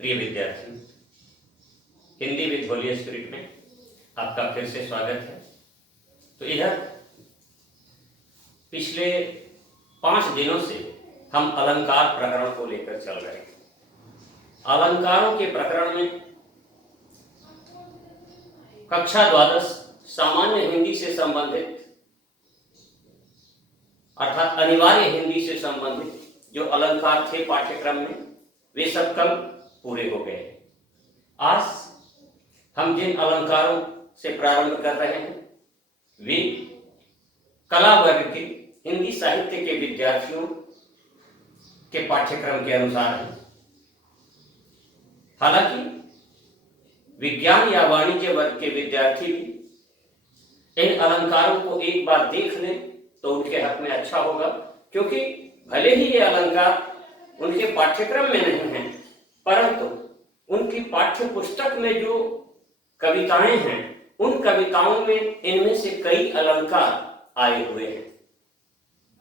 प्रिय विद्यार्थी, Hindi with Holi spirit में आपका फिर से स्वागत है। तो इधर पिछले 5 दिनों से हम अलंकार प्रकरण को लेकर चल रहे हैं। अलंकारों के प्रकरण में कक्षा 12 सामान्य हिंदी से संबंधित अर्थात अनिवार्य हिंदी से संबंधित जो अलंकार थे पाठ्यक्रम में, वे सब कल पूरे हो गए। आज हम जिन अलंकारों से प्रारंभ कर रहे हैं वे कला वर्ग के हिंदी साहित्य के विद्यार्थियों के पाठ्यक्रम के अनुसार है। हालांकि विज्ञान या वाणिज्य वर्ग के विद्यार्थी भी इन अलंकारों को एक बार देख लें तो उनके हक में अच्छा होगा, क्योंकि भले ही ये अलंकार उनके पाठ्यक्रम में नहीं है, परंतु उनकी पाठ्य पुस्तक में जो कविताएं हैं उन कविताओं में इनमें से कई अलंकार आए हुए हैं।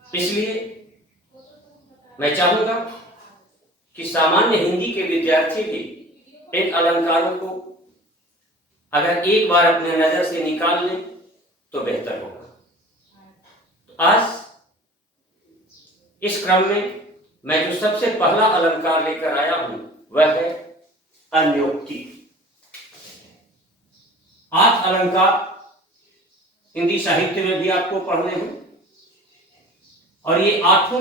इसलिए मैं चाहूंगा कि सामान्य हिंदी के विद्यार्थी भी इन अलंकारों को अगर एक बार अपने नजर से निकाल लें तो बेहतर होगा। तो आज इस क्रम में मैं जो सबसे पहला अलंकार लेकर आया हूं वह है अन्योक्ति। 8 अलंकार हिंदी साहित्य में भी आपको पढ़ने हैं और ये 8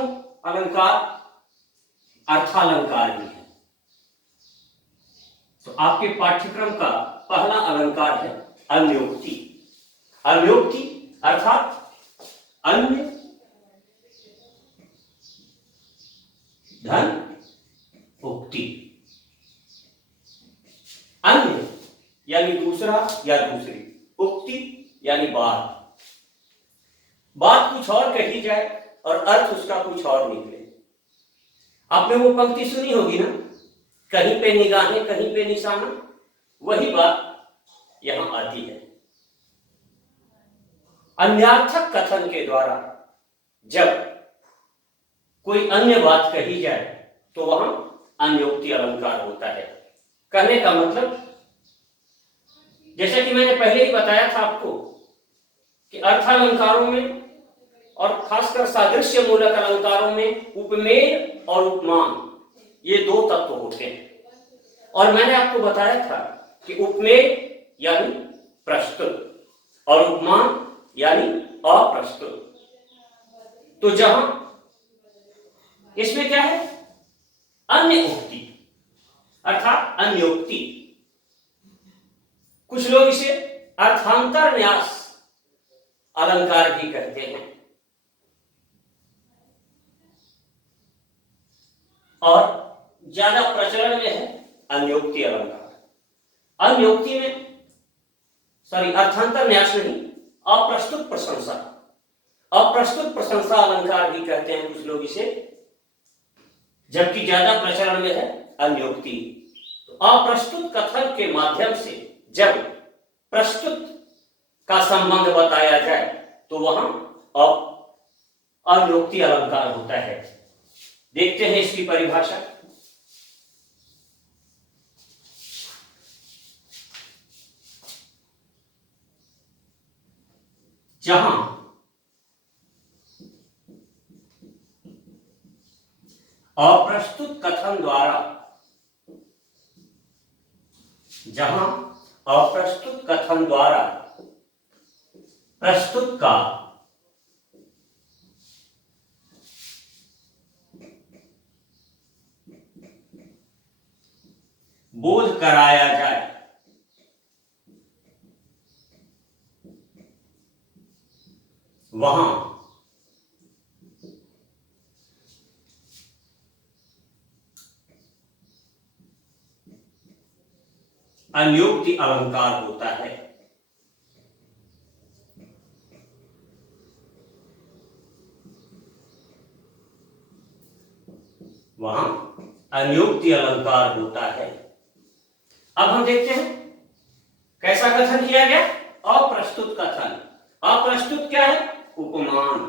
अलंकार अर्थालंकार भी है। तो आपके पाठ्यक्रम का पहला अलंकार है अन्योक्ति। अन्योक्ति अर्थात अन्य धन उक्ति। अन्य यानी दूसरा या दूसरी, उक्ति यानी बात। बात कुछ और कही जाए और अर्थ उसका कुछ और निकले। आपने वो पंक्ति सुनी होगी ना, कहीं पे निगाहें कहीं पे निशाना, वही बात यहां आती है। अन्यार्थक कथन के द्वारा जब कोई अन्य बात कही जाए तो वहां अन्योक्ति अलंकार होता है। कहने का मतलब, जैसे कि मैंने पहले ही बताया था आपको कि अर्थालंकारों में और खासकर सादृश्य मूलक अलंकारों में उपमेय और उपमान ये 2 तत्व होते हैं। और मैंने आपको बताया था कि उपमेय यानी प्रस्तुत और उपमान यानी अप्रस्तुत। तो जहां इसमें क्या है, अन्य उक्ति अर्थात अन्योक्ति। कुछ लोग इसे अर्थांतर न्यास अलंकार भी कहते हैं। और ज्यादा प्रचलन में है अन्योक्ति अलंकार। अन्योक्ति में अर्थांतर न्यास नहीं, अप्रस्तुत प्रशंसा, अप्रस्तुत प्रशंसा अलंकार भी कहते हैं कुछ लोग इसे, जबकि ज्यादा प्रचलन में है अन्योक्ति। तो अप्रस्तुत कथन के माध्यम से जब प्रस्तुत का संबंध बताया जाए तो वहां अन्योक्ति अलंकार होता है। देखते हैं इसकी परिभाषा। जहां अप्रस्तुत कथन द्वारा प्रस्तुत का बोध कराया जाए वहां अन्योक्ति अलंकार होता है। वहां अन्योक्ति अलंकार होता है। अब हम देखते हैं कैसा कथन किया गया, अप्रस्तुत कथन। अप्रस्तुत क्या है, उपमान।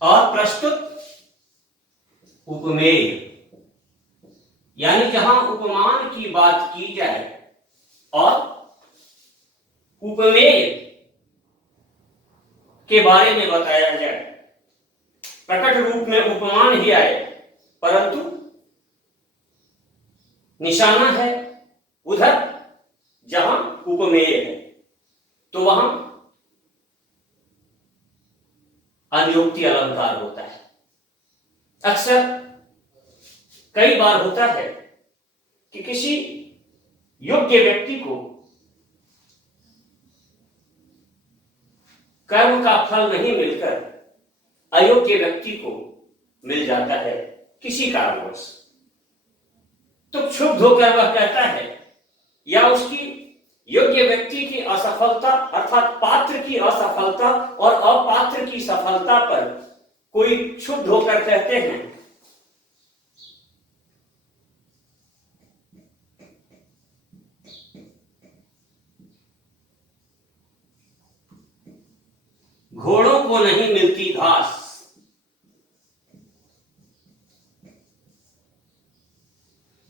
और प्रस्तुत उपमेय। यानी जहां उपमान की बात की जाए और उपमेय के बारे में बताया जाए, प्रकट रूप में उपमान ही आए, परंतु निशाना है उधर जहां उपमेय है, तो वहां अनियोक्ति अलंकार होता है। अक्सर कई बार होता है कि किसी योग्य व्यक्ति को कर्म का फल नहीं मिलकर अयोग्य व्यक्ति को मिल जाता है किसी कारणवश, तो क्षुब्ध होकर वह कहता है, या उसकी योग्य व्यक्ति की असफलता अर्थात पात्र की असफलता और अपात्र की सफलता पर कोई क्षुब्ध होकर कहते हैं, घोड़ों को नहीं मिलती घास,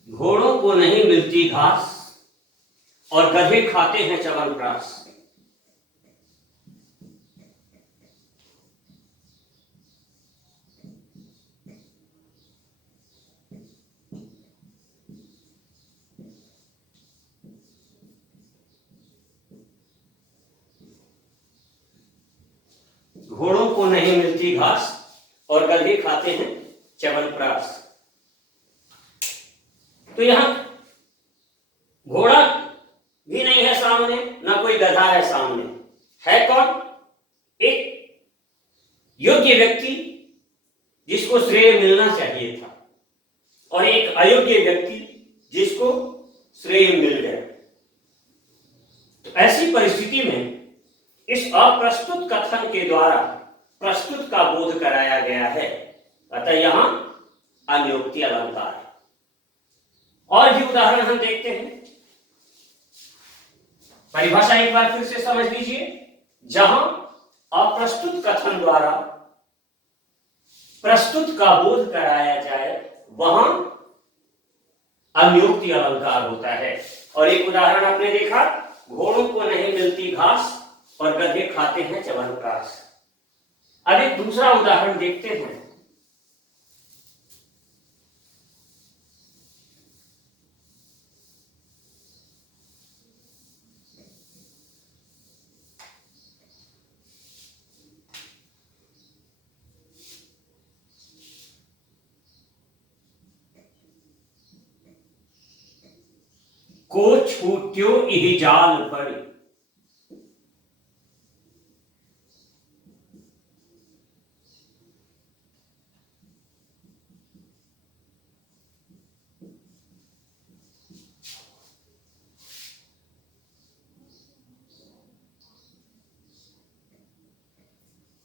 घोड़ों को नहीं मिलती घास और गधे खाते हैं च्यवनप्राश। घोड़ों को नहीं मिलती घास और गधे खाते हैं च्यवनप्राश। तो यहां घोड़ा भी नहीं है सामने, ना कोई गधा है सामने, है कौन? एक योग्य व्यक्ति जिसको श्रेय मिलना चाहिए था और एक अयोग्य व्यक्ति जिसको श्रेय मिल गया। तो ऐसी परिस्थिति में इस अप्रस्तुत कथन के द्वारा प्रस्तुत का बोध कराया गया है, अतः यहां अनियोक्ति अलंकार है। और भी उदाहरण हम देखते हैं, परिभाषा एक बार फिर से समझ लीजिए। जहां अप्रस्तुत कथन द्वारा प्रस्तुत का बोध कराया जाए वहां अनियोक्ति अलंकार होता है। और एक उदाहरण आपने देखा, घोड़ों को नहीं मिलती घास और गधे खाते हैं च्यवनप्राश। अब एक दूसरा उदाहरण देखते हैं। को छूट्यो इहि जाल पड़ी,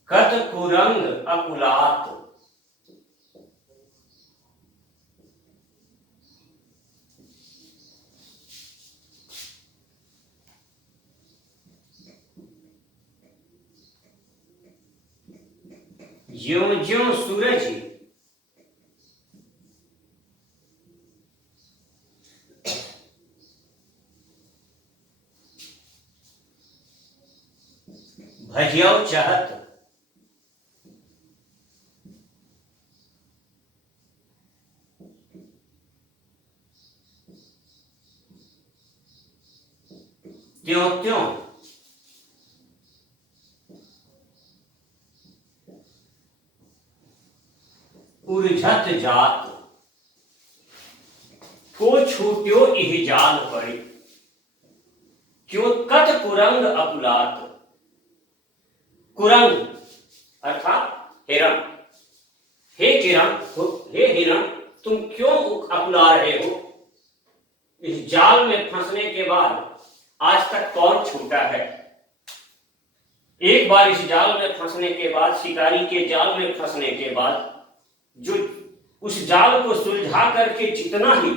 कत कुरंग अकुलात, ज्यों ज्यों सूरज भजियो चाहत, त्यों त्यों उर्झत जात, को छूट्यो इहि जाल पड़ी, क्यों कत कुरंग अकुलात। कुरंग अर्थात हिरण। हे किरण, हे हिरण, तुम क्यों अकुला रहे हो? इस जाल में फंसने के बाद आज तक कौन छूटा है? एक बार इस जाल में फंसने के बाद, शिकारी के जाल में फंसने के बाद, जो उस जाल को सुलझा करके जितना ही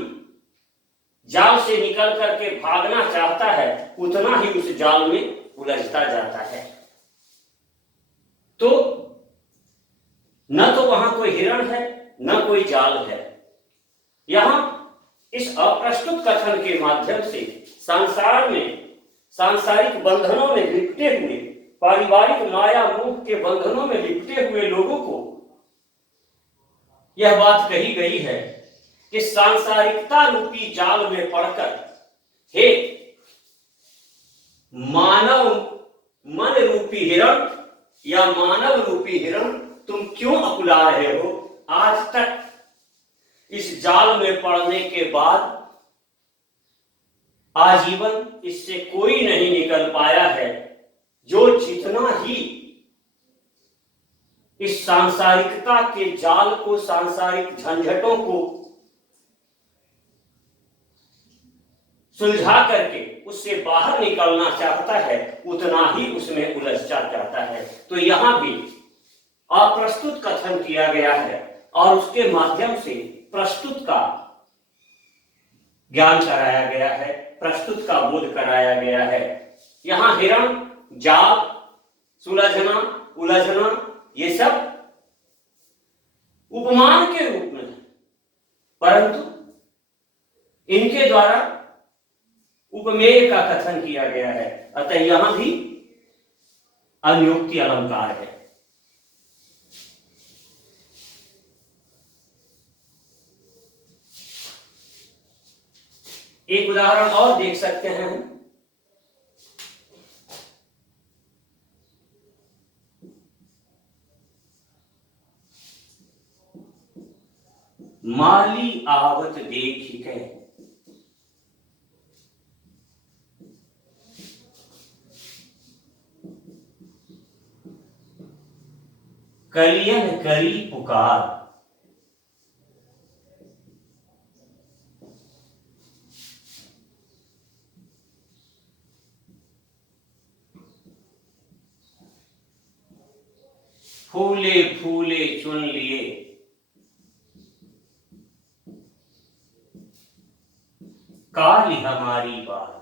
जाल से निकल करके भागना चाहता है उतना ही उस जाल में उलझता जाता है। तो न तो वहां कोई हिरण है न कोई जाल है। यहां इस अप्रस्तुत कथन के माध्यम से संसार में सांसारिक बंधनों में लिपटे हुए, पारिवारिक माया मोह के बंधनों में लिपटे हुए लोगों को यह बात कही गई है कि सांसारिकता रूपी जाल में पड़कर हे मानव मन रूपी हिरण या मानव रूपी हिरण तुम क्यों अकुला रहे हो? आज तक इस जाल में पड़ने के बाद आजीवन इससे कोई नहीं निकल पाया है। जो जितना ही इस सांसारिकता के जाल को, सांसारिक झंझटों को सुलझा करके उससे बाहर निकलना चाहता है, उतना ही उसमें उलझता जाता है। तो यहां भी अप्रस्तुत कथन किया गया है और उसके माध्यम से प्रस्तुत का ज्ञान कराया गया है, प्रस्तुत का बोध कराया गया है। यहां हिरण, जाल, सुलझना, उलझना, ये सब उपमान के रूप में है, परंतु इनके द्वारा उपमेय का कथन किया गया है। अतः यहां भी अनियोक्ति अलंकार है। एक उदाहरण और देख सकते हैं हम। माली आवत देख के कलियन करी पुकार, फूले फूले चुन लिए, काली हमारी बात।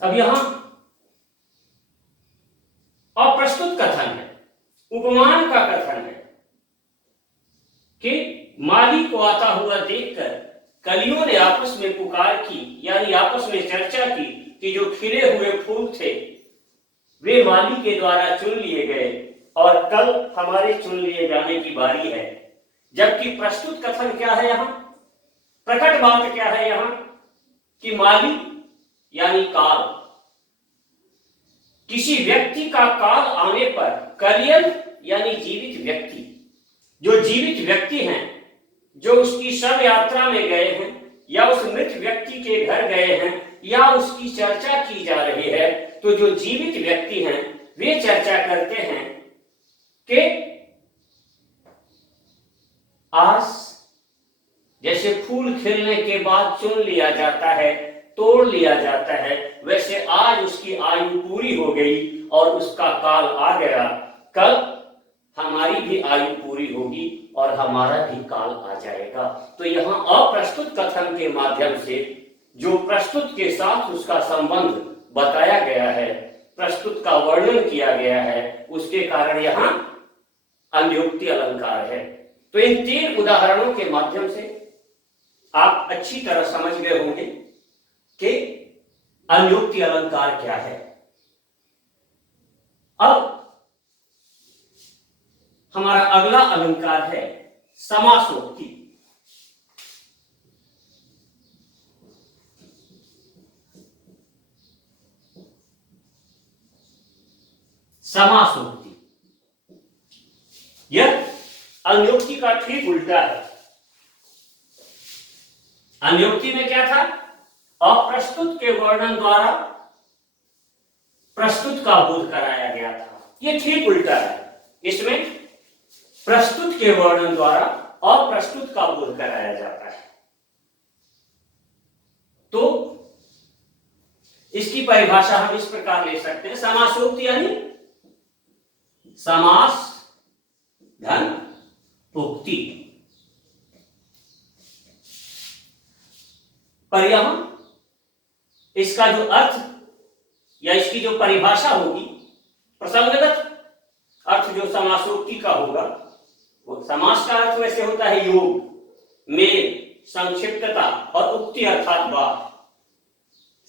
अब यहां अप्रस्तुत कथन है, उपमान का कथन है कि माली को आता हुआ देखकर कलियों ने आपस में पुकार की, यानी आपस में चर्चा की कि जो खिले हुए फूल थे वे माली के द्वारा चुन लिए गए और कल हमारे चुन लिए जाने की बारी है। जबकि प्रस्तुत कथन क्या है यहां, प्रकट बात क्या है यहां कि माली यानी काल, किसी व्यक्ति का काल आने पर कलियन यानी जीवित व्यक्ति, जो जीवित व्यक्ति हैं, जो उसकी शव यात्रा में गए हैं या उस मृत व्यक्ति के घर गए हैं या उसकी चर्चा की जा रही है, तो जो जीवित व्यक्ति हैं वे चर्चा करते हैं कि आज जैसे फूल खिलने के बाद चुन लिया जाता है, तोड़ लिया जाता है, वैसे आज उसकी आयु पूरी हो गई और उसका काल आ गया। कल हमारी भी आयु पूरी होगी और हमारा भी काल आ जाएगा। तो यहां अप्रस्तुत कथन के माध्यम से जो प्रस्तुत के साथ उसका संबंध बताया गया है, प्रस्तुत का वर्णन किया गया है, उसके कारण यहां अनियोक्ति अलंकार है। तो इन तीन उदाहरणों के माध्यम से आप अच्छी तरह समझ गए होंगे कि अनियोक्ति अलंकार क्या है। अब हमारा अगला अलंकार है समासोक्ति। समासोक्ति यह अनियोक्ति का ठीक उल्टा है। अनियोक्ति में क्या था, अप्रस्तुत के वर्णन द्वारा प्रस्तुत का बोध कराया गया था। यह ठीक उल्टा है। इसमें प्रस्तुत के वर्णन द्वारा अप्रस्तुत का बोध कराया जाता है। तो इसकी परिभाषा हम इस प्रकार ले सकते हैं, समासोक्ति यानी समास धन उक्ति। पर यहां इसका जो अर्थ या इसकी जो परिभाषा होगी प्रसंगगत अर्थ जो समासोक्ति का होगा, वो समास का अर्थ वैसे होता है योग, मेल, संक्षिप्तता और उक्ति अर्थात बात।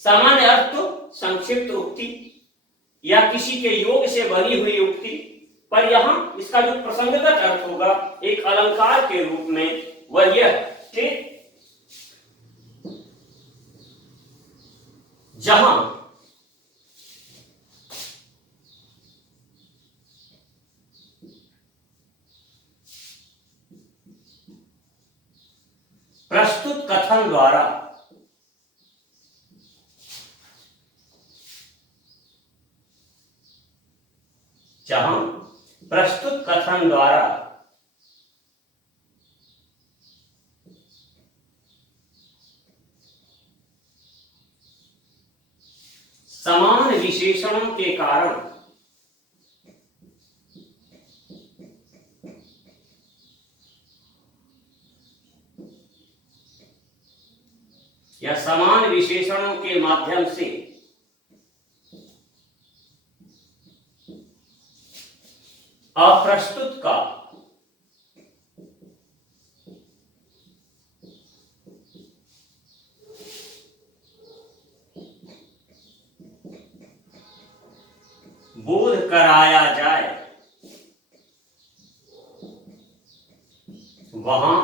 सामान्य अर्थ तो संक्षिप्त उक्ति या किसी के योग से बनी हुई उक्ति, पर यहां इसका जो प्रसंगगत अर्थ होगा एक अलंकार के रूप में, वह यह कि जहां प्रस्तुत कथन द्वारा समान विशेषणों के कारण या समान विशेषणों के माध्यम से अप्रस्तुत का बोध कराया जाए, वहां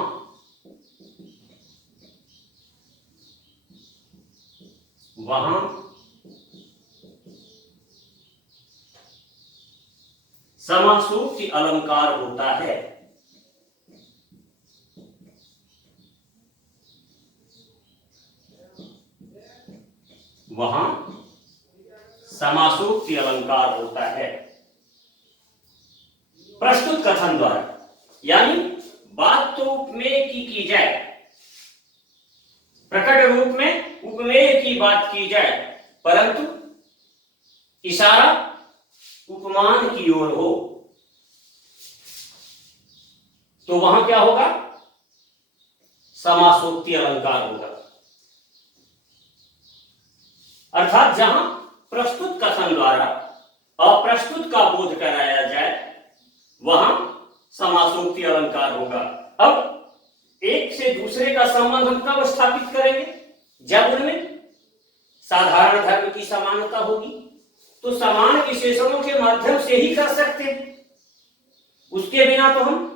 समासोक्ति अलंकार होता है। वहां समासोक्ति अलंकार होता है प्रस्तुत कथन द्वारा, यानी बात तो उपमेय की जाए, प्रकट रूप में उपमेय की बात की जाए, परंतु इशारा उपमान की ओर हो, तो वहां क्या होगा? समासोक्ति अलंकार होगा। अर्थात जहां प्रस्तुत कथन द्वारा अप्रस्तुत का बोध कराया जाए, वहां समासोक्ति अलंकार होगा। अब एक से दूसरे का संबंध हम कब स्थापित करेंगे? जब उनमें साधारण धर्म की समानता होगी, तो समान विशेषणों के माध्यम से ही कर सकते हैं। उसके बिना तो हम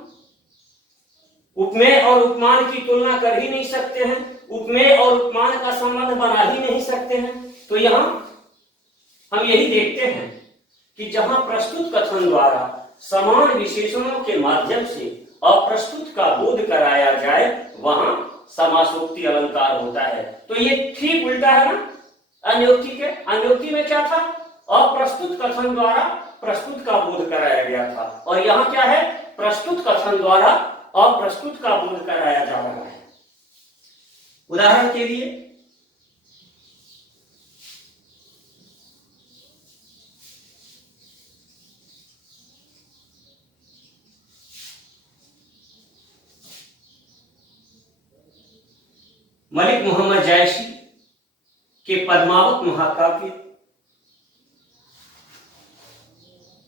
उपमेय और उपमान की तुलना कर ही नहीं सकते हैं, उपमेय और उपमान का संबंध बना ही नहीं सकते हैं। तो यहां हम यही देखते हैं कि जहां प्रस्तुत कथन द्वारा समान विशेषणों के माध्यम से अप्रस्तुत का बोध कराया जाए, वहां समासोक्ति अलंकार होता है। तो ये ठीक उल्टा है ना अन्योक्ति के। अन्योक्ति में क्या था? अप्रस्तुत कथन द्वारा प्रस्तुत का बोध कराया गया था, और यहां क्या है? प्रस्तुत कथन द्वारा अप्रस्तुत का बोध कराया जा रहा है। उदाहरण के लिए मलिक मोहम्मद जायसी के पद्मावत महाकाव्य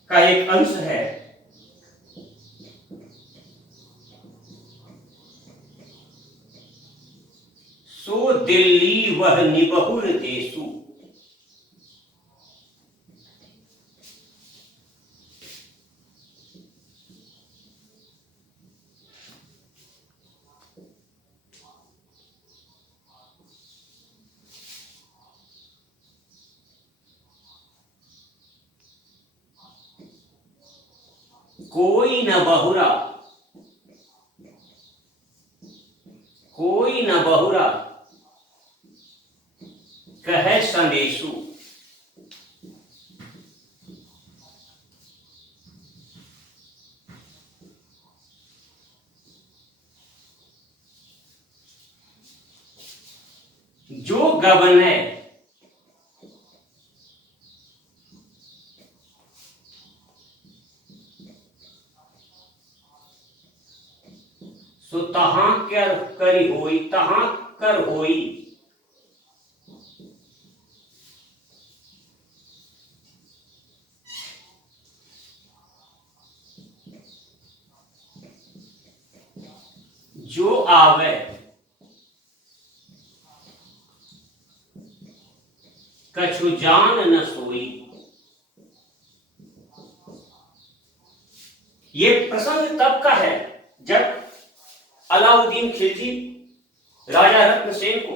का एक अंश है। सो दिल्ली वह निबहुर देसु, कोई न बहुरा, कोई न बहुरा कहे संदेशु। जो गबन है सो तहां कर करी होई, तहां कर होई। जो आवे कछु जान न सोई। ये प्रसंग तब का है जब अलाउद्दीन खिलजी राजा रत्नसेन को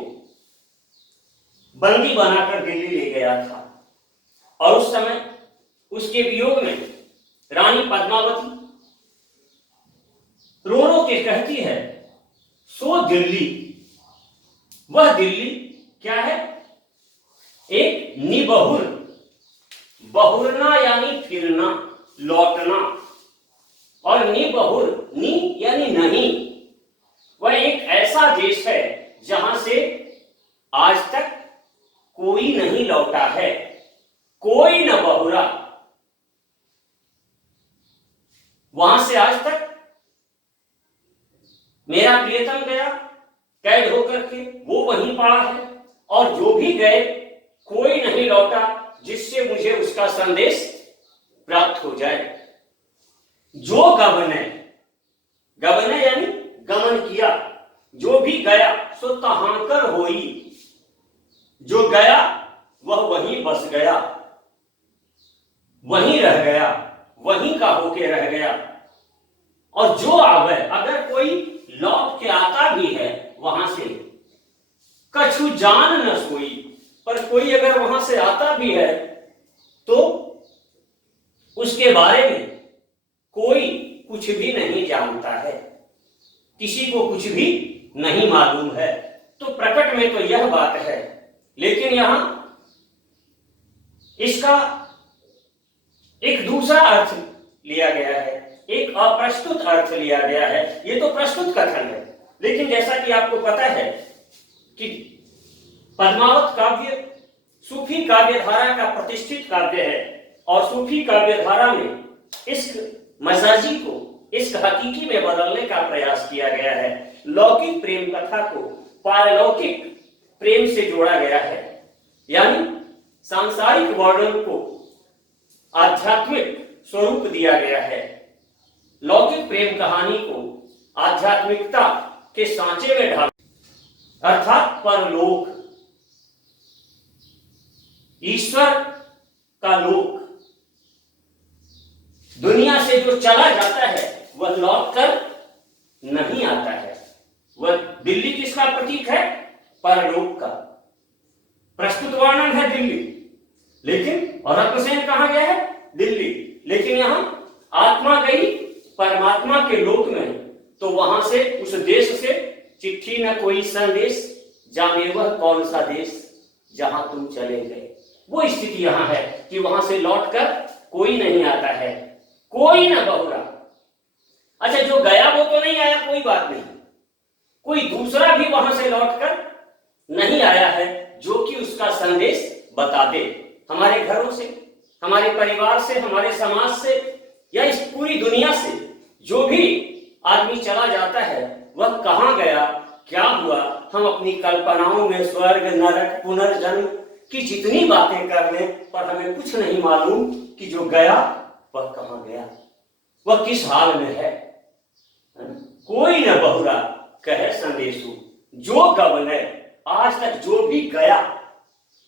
बंदी बनाकर दिल्ली ले गया था और उस समय उसके वियोग में रानी पद्मावती रो रो के कहती है, सो दिल्ली। वह दिल्ली क्या है? एक निबहुर, बहुरना यानी फिरना, लौटना, और निबहुर, नी यानी नहीं। वह एक ऐसा देश है जहां से आज तक कोई नहीं लौटा है, कोई न बहुरा। वहां से आज तक मेरा प्रियतम गया कैद होकर के, वो वहीं पड़ा है, और जो भी गए कोई नहीं लौटा जिससे मुझे उसका संदेश प्राप्त हो जाए। जो गबने, गबने यानी गमन किया, जो भी गया सो तहांकर होई। जो गया वह वहीं बस गया, वहीं रह गया, वहीं का होके रह गया। और जो आवे, अगर कोई लौट के आता भी है वहां से, कछु जान न सोई, पर कोई अगर वहां से आता भी है तो उसके बारे में कोई कुछ भी नहीं जानता है, किसी को कुछ भी नहीं मालूम है। तो प्रकट में तो यह बात है, लेकिन यहां इसका एक दूसरा अर्थ लिया गया है, एक अप्रस्तुत अर्थ लिया गया है। ये तो प्रस्तुत कथन है, लेकिन जैसा कि आपको पता है कि पद्मावत काव्य सूफी काव्य धारा का प्रतिष्ठित काव्य है, और सूफी काव्य धारा में इश्क मजाजी को इश्क हकीकी में बदलने का प्रयास किया गया है। लौकिक प्रेम कथा को पारलौकिक प्रेम से जोड़ा गया है, यानी सांसारिक वर्णन को आध्यात्मिक स्वरूप दिया गया है। लौकिक प्रेम कहानी को आध्यात्मिकता के सांचे में ढाल, अर्थात परलोक, ईश्वर का लोक। दुनिया से जो चला जाता है वह लौट कर नहीं आता है। वह दिल्ली किसका प्रतीक है? परलोक का। प्रस्तुत वर्णन है दिल्ली, लेकिन और रत्नसेन कहां गया है? दिल्ली। लेकिन यहां आत्मा गई परमात्मा के लोक में, तो वहां से उस देश से चिट्ठी न कोई संदेश, जाने वह कौन सा देश जहां तुम चले गए। वो स्थिति यहां है कि वहां से लौटकर कोई नहीं आता है, कोई ना बहुरा। अच्छा, जो गया वो तो नहीं आया, कोई बात नहीं, कोई दूसरा भी वहां से लौटकर नहीं आया है जो कि उसका संदेश बता दे। हमारे घरों से, हमारे परिवार से, हमारे समाज से, या इस पूरी दुनिया से जो भी आदमी चला जाता है वह कहां गया, क्या हुआ, हम अपनी कल्पनाओं में स्वर्ग नरक पुनर्जन्म की जितनी बातें कर लें, पर हमें कुछ नहीं मालूम कि जो गया वह कहां गया, वह किस हाल में है। कोई न बहुरा कहे संदेशु, जो गबने, आज तक जो भी गया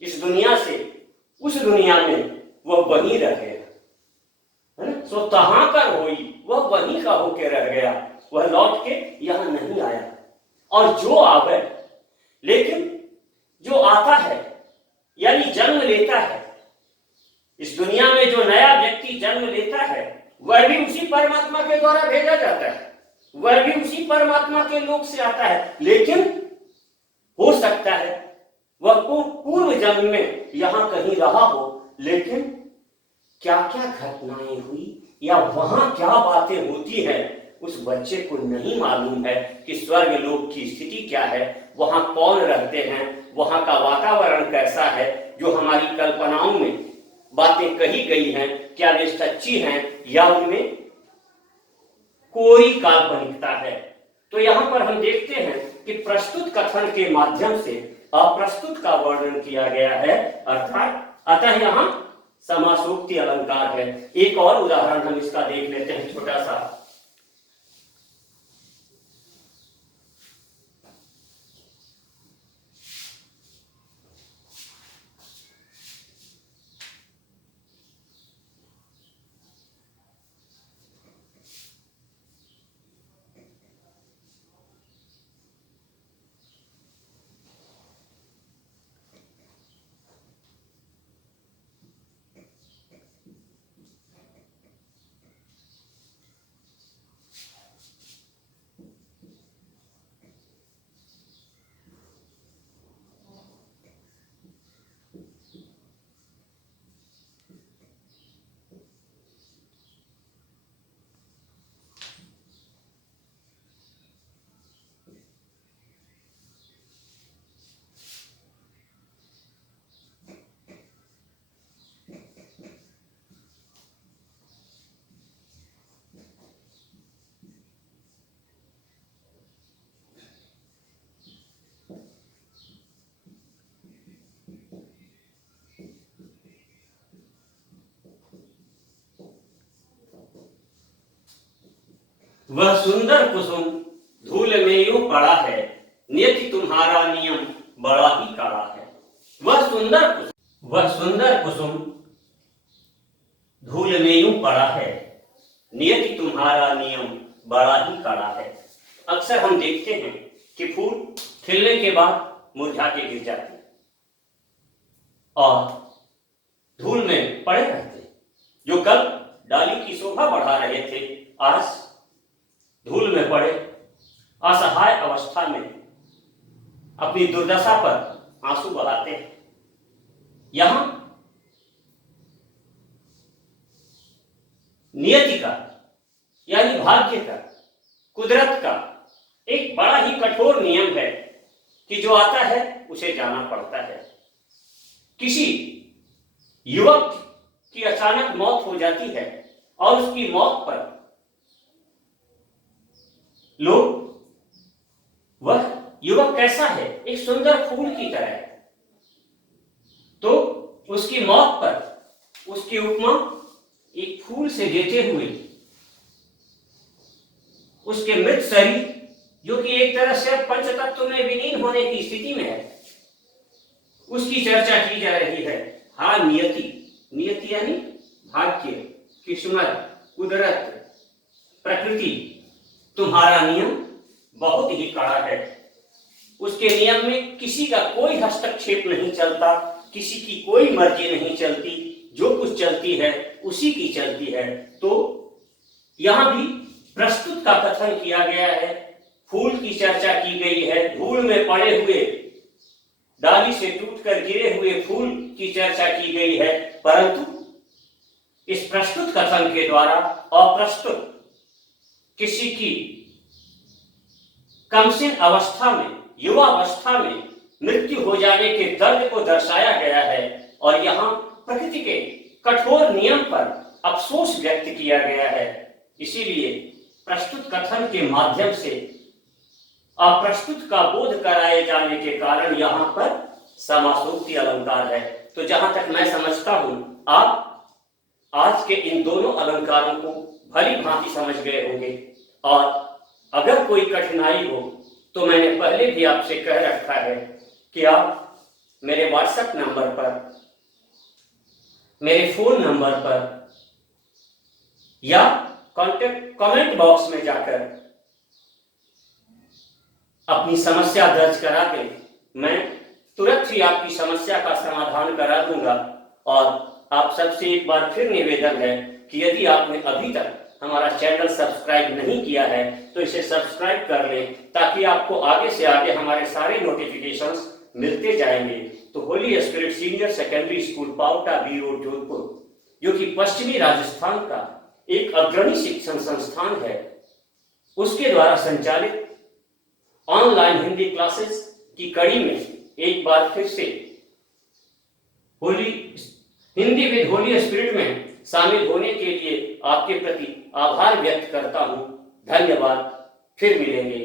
इस दुनिया से उस दुनिया में वह वहीं रह गया। सो तहां कर होई, वह वहीं का होके रह गया, वह लौट के यहां नहीं आया। और जो आवे, लेकिन जो आता है यानी जन्म लेता है, इस दुनिया में जो नया व्यक्ति जन्म लेता है वह भी उसी परमात्मा के द्वारा भेजा जाता है, वह भी उसी परमात्मा के लोक से आता है। लेकिन हो सकता है वह पूर्व जन्म में यहां कहीं रहा हो, लेकिन क्या क्या घटनाएं हुई या वहां क्या बातें होती है उस बच्चे को नहीं मालूम है कि स्वर्ग लोक की स्थिति क्या है, वहां कौन रहते हैं, वहां का वातावरण कैसा है। जो हमारी कल्पनाओं में बातें कही गई हैं, क्या वे सच्ची हैं या उनमें कोई काल्पनिकता है। तो यहां पर हम देखते हैं कि प्रस्तुत कथन के माध्यम से अप्रस्तुत का वर्णन किया गया है, अर्थात अतः यहां समासोक्ति अलंकार है। एक और उदाहरण हम इसका देख लेते हैं, छोटा सा। वह सुंदर कुसुम धूल में यूं पड़ा है, नियति तुम्हारा नियम बड़ा ही कड़ा है। वह सुंदर कुसुम धूल में यूं पड़ा है, नियति तुम्हारा नियम बड़ा ही कड़ा है। अक्सर हम देखते हैं कि फूल खिलने के बाद मुरझा के गिर जाते हैं और धूल में पड़े रहते हैं। जो कल डाली की शोभा बढ़ा रहे थे, आज धूल में पड़े असहाय अवस्था में अपनी दुर्दशा पर आंसू बहाते हैं। यहां नियति का यानी भाग्य का, कुदरत का एक बड़ा ही कठोर नियम है कि जो आता है उसे जाना पड़ता है। किसी युवक की अचानक मौत हो जाती है और उसकी मौत पर लोग, वह युवक कैसा है, एक सुंदर फूल की तरह है, तो उसकी मौत पर उसकी उपमा एक फूल से देते हुए उसके मृत शरीर, जो कि एक तरह से पंचतत्व में विलीन होने की स्थिति में है, उसकी चर्चा की जा रही है। हाँ, नियति यानी भाग्य, किस्मत, कुदरत, प्रकृति, तुम्हारा नियम बहुत ही कड़ा है। उसके नियम में किसी का कोई हस्तक्षेप नहीं चलता, किसी की कोई मर्जी नहीं चलती, जो कुछ चलती है उसी की चलती है। तो यहां भी प्रस्तुत का कथन किया गया है, फूल की चर्चा की गई है, धूल में पड़े हुए, डाली से टूटकर गिरे हुए फूल की चर्चा की गई है, परंतु इस प्रस्तुत कथन के द्वारा अप्रस्तुत किसी की कमसिन अवस्था में, युवा अवस्था में मृत्यु हो जाने के दर्द को दर्शाया गया है और यहाँ प्रकृति के कठोर नियम पर अफसोस व्यक्त किया गया है। इसीलिए प्रस्तुत कथन के माध्यम से अप्रस्तुत का बोध कराए जाने के कारण यहाँ पर समासोक्ति अलंकार है। तो जहां तक मैं समझता हूं, आप आज के इन दोनों अलंकारों को भली भांति समझ गए होंगे और अगर कोई कठिनाई हो तो मैंने पहले भी आपसे कह रखा है कि आप मेरे व्हाट्सएप नंबर पर, मेरे फोन नंबर पर या कमेंट बॉक्स में जाकर अपनी समस्या दर्ज करा दें। मैं तुरंत ही आपकी समस्या का समाधान करा दूंगा। और आप सबसे एक बार फिर निवेदन है कि यदि आपने अभी तक हमारा चैनल सब्सक्राइब नहीं किया है तो इसे सब्सक्राइब कर लें, ताकि आपको आगे से आगे हमारे सारे नोटिफिकेशंस मिलते जाएंगे। तो holy spirit senior secondary school Paota B road Jodhpur, जो कि पश्चिमी राजस्थान का एक अग्रणी शिक्षण संस्थान है, उसके द्वारा संचालित ऑनलाइन हिंदी क्लासेस की कड़ी में एक बार फिर से हिंदी विद होली स्पिरिट में शामिल होने के लिए आपके प्रति आभार व्यक्त करता हूं। धन्यवाद। फिर मिलेंगे।